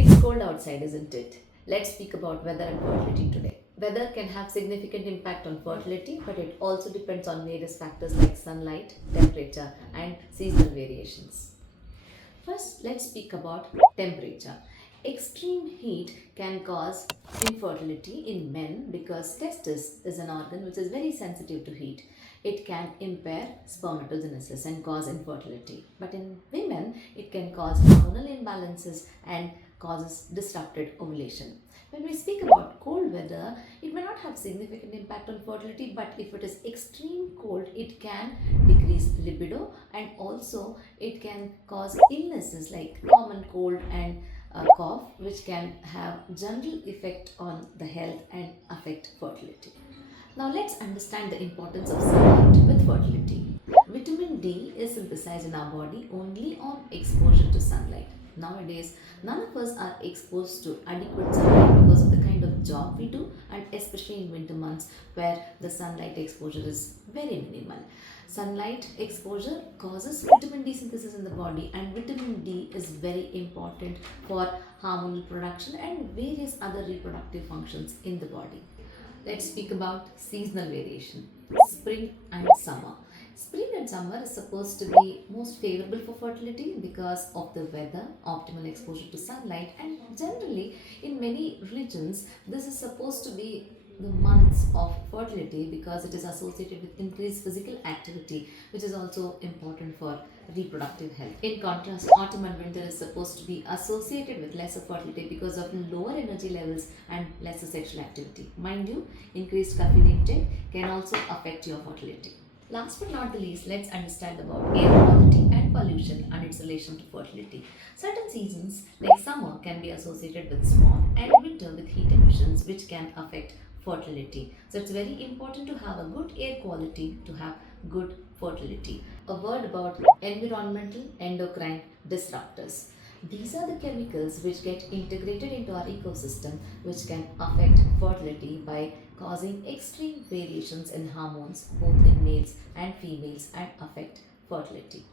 It's cold outside, isn't it? Let's speak about weather and fertility today. Weather can have significant impact on fertility, but it also depends on various factors like sunlight, temperature, and seasonal variations. First, let's speak about temperature. Extreme heat can cause infertility in men because testis is an organ which is very sensitive to heat. It can impair spermatogenesis and cause infertility. But in women, it can cause hormonal imbalances and causes disrupted ovulation. When we speak about cold weather, it may not have significant impact on fertility, but if it is extreme cold, it can decrease libido and also it can cause illnesses like common cold and cough, which can have general effect on the health and affect fertility. Now let's understand the importance of sunlight with fertility. Vitamin D is synthesized in our body only on exposure to sunlight. Nowadays, none of us are exposed to adequate sunlight because of the kind of job we do, and especially in winter months where the sunlight exposure is very minimal. Sunlight exposure causes vitamin D synthesis in the body, and vitamin D is very important for hormonal production and various other reproductive functions in the body. Let's speak about seasonal variation. Spring and summer. Spring and summer is supposed to be most favorable for fertility because of the weather, optimal exposure to sunlight, and generally in many religions this is supposed to be the months of fertility because it is associated with increased physical activity, which is also important for reproductive health. In contrast, autumn and winter is supposed to be associated with lesser fertility because of lower energy levels and lesser sexual activity. Mind you, increased caffeine intake can also affect your fertility. Last but not the least, let's understand about air quality and pollution and its relation to fertility. Certain seasons, like summer, can be associated with smog and winter with heat emissions, which can affect fertility. So it's very important to have a good air quality to have good fertility. A word about environmental endocrine disruptors. These are the chemicals which get integrated into our ecosystem, which can affect fertility by causing extreme variations in hormones both in males and females and affect fertility.